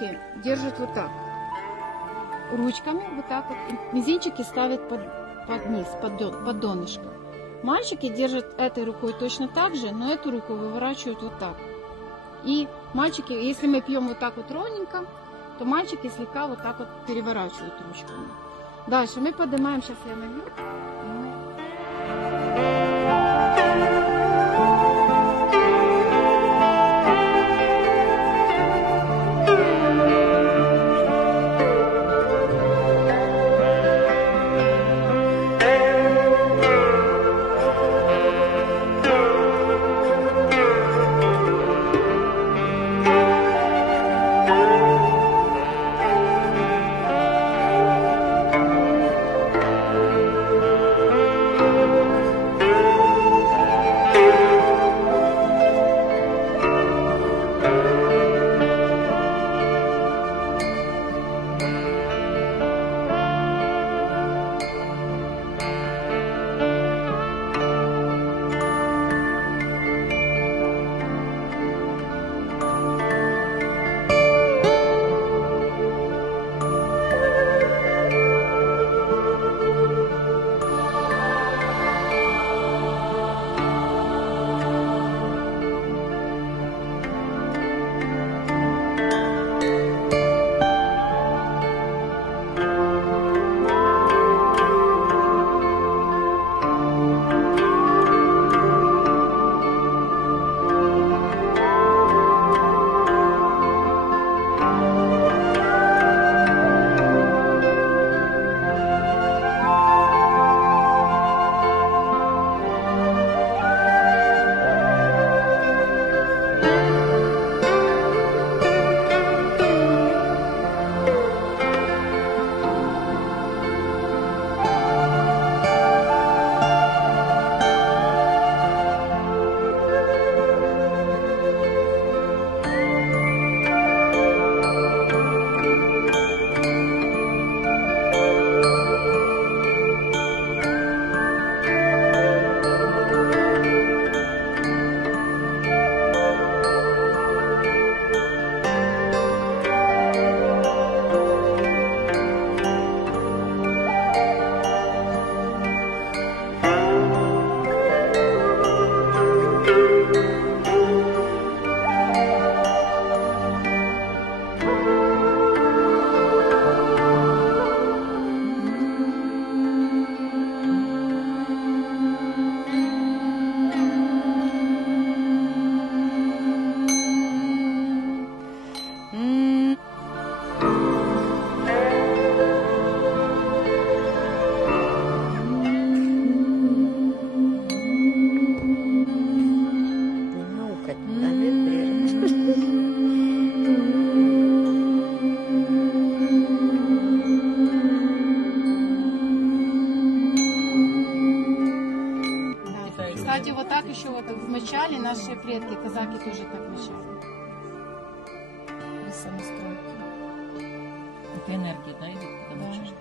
девочки держат вот так, ручками вот так вот, и мизинчики ставят под низ, под донышко. Мальчики держат этой рукой точно так же, но эту руку выворачивают вот так. И мальчики, если мы пьем вот так вот ровненько, то мальчики слегка вот так вот переворачивают ручками. Дальше мы поднимаем, сейчас я налью. Кстати, вот так еще вот в начале наши предки, казаки, тоже так мечали. При самостройке. Это энергия, да, идет, когда мочишь?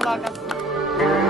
Благо.